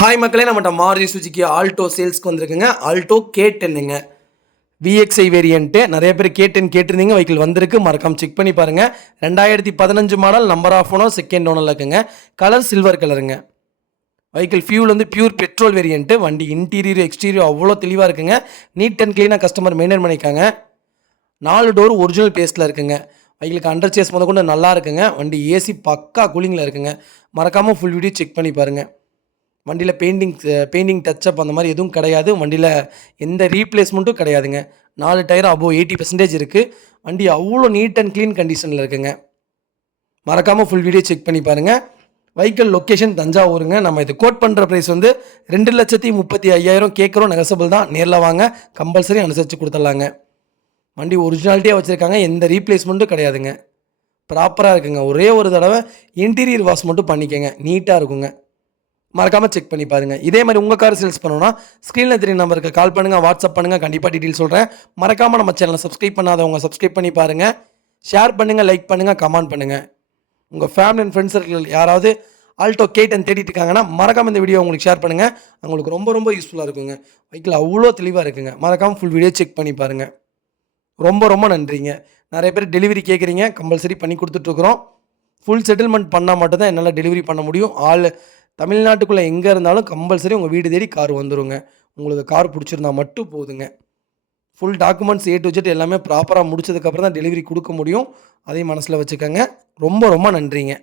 Hi மக்களே, நம்மகிட்ட Maruti சுஜுக்கி Alto சேல்ஸ்க்கு வந்திருக்குங்க. ஆல்டோ K10ங்க. VXI variant. நிறைய பேர் K10 கேட்டிருந்தீங்க. வெஹிக்கிள் வந்திருக்கு. மறக்காம செக் பண்ணி பாருங்க. 2015 model, number of owner, second ஓனர்ல இருக்குங்க. கலர் சில்வர் கலருங்க. வெஹிக்கிள் ஃபியூல் வந்து பியூர் பெட்ரோல் வேரியண்ட்டு. வண்டி இன்டீரியர் எக்ஸ்டீரியர் அவ்வளோ தெளிவாக இருக்குங்க. நீட் அண்ட் க்ளீனாக கஸ்டமர் மெயின்டைன் பண்ணியிருக்காங்க. 4 டோர் ஒரிஜினல் பேஸ்ட்டில் இருக்குங்க. வெஹிக்கிளுக்கு அண்டர் சேஸ் முதற்கொண்டு நல்லா இருக்குங்க. வண்டி ஏசி பக்கா கூலிங்கில் இருக்குங்க. மறக்காமல் ஃபுல் வீடியோ செக் பண்ணி பாருங்கள். வண்டியில் பெயிண்டிங் டச்சப் அந்த மாதிரி எதுவும் கிடையாது. வண்டியில் எந்த ரீப்ளேஸ்மெண்ட்டும் கிடையாதுங்க. 4 டயர் அபோவ் 80% இருக்குது. வண்டி அவ்வளோ நீட் அண்ட் க்ளீன் கண்டிஷனில் இருக்குங்க. மறக்காமல் ஃபுல் வீடியோ செக் பண்ணி பாருங்கள். வெஹிக்கிள் லொக்கேஷன் தஞ்சாவூருங்க. நம்ம இது கோட் பண்ணுற ப்ரைஸ் வந்து 2,35,500 கேட்குறோம். நெகசபிள் தான். நேரில் வாங்க, கம்பல்சரி அனுசரித்து கொடுத்துடலாங்க. வண்டி ஒரிஜினாலிட்டியாக வச்சுருக்காங்க. எந்த ரீப்ளேஸ்மெண்ட்டும் கிடையாதுங்க. ப்ராப்பராக இருக்குங்க. ஒரே ஒரு தடவை இன்டீரியர் வாஷ் மட்டும் பண்ணிக்கங்க. நீட்டாக இருக்குங்க. மறக்காமல் செக் பண்ணி பாருங்கள். இதே மாதிரி உங்கள் கார் சேல்ஸ் பண்ணணும்னா ஸ்க்ரீனில் தெரிய நம்பருக்கு கால் பண்ணுங்கள், வாட்ஸ்அப் பண்ணுங்கள். கண்டிப்பாக டீட்டெயில் சொல்கிறேன். மறக்காமல் நம்ம சேனலை சப்ஸ்கிரைப் பண்ணாதவங்க சப்ஸ்கிரைப் பண்ணி பாருங்கள். ஷேர் பண்ணுங்கள், லைக் பண்ணுங்கள், கமெண்ட் பண்ணுங்கள். உங்கள் ஃபேமிலி அண்ட் ஃப்ரெண்ட்ஸ் சர்க்கிள் யாராவது ஆல்டோ K10 தேடிட்டு இருக்காங்கன்னா மறக்காமல் இந்த வீடியோ உங்களுக்கு ஷேர் பண்ணுங்கள். அவங்களுக்கு ரொம்ப ரொம்ப யூஸ்ஃபுல்லாக இருக்குங்க. வெஹிக்கிள் அவ்வளோ தெளிவாக இருக்குங்க. மறக்காமல் ஃபுல் வீடியோ செக் பண்ணி பாருங்கள். ரொம்ப ரொம்ப நன்றிங்க. நிறைய பேர் டெலிவரி கேட்குறீங்க. கம்பல்சரி பண்ணி கொடுத்துட்ருக்குறோம். ஃபுல் செட்டில்மெண்ட் பண்ணால் மட்டும்தான் என்னால் டெலிவரி பண்ண முடியும். தமிழ்நாட்டுக்குள்ளே எங்கே இருந்தாலும் கம்பல்சரி உங்கள் வீடு தேடி கார் வந்துருங்க. உங்களுக்கு கார் பிடிச்சிருந்தா மட்டும் போதுங்க. Full documents A to Z எல்லாமே ப்ராப்பராக முடிச்சதுக்கப்புறம் தான் டெலிவரி கொடுக்க முடியும். அதையும் மனசில் வச்சுக்கோங்க. ரொம்ப ரொம்ப நன்றிங்க.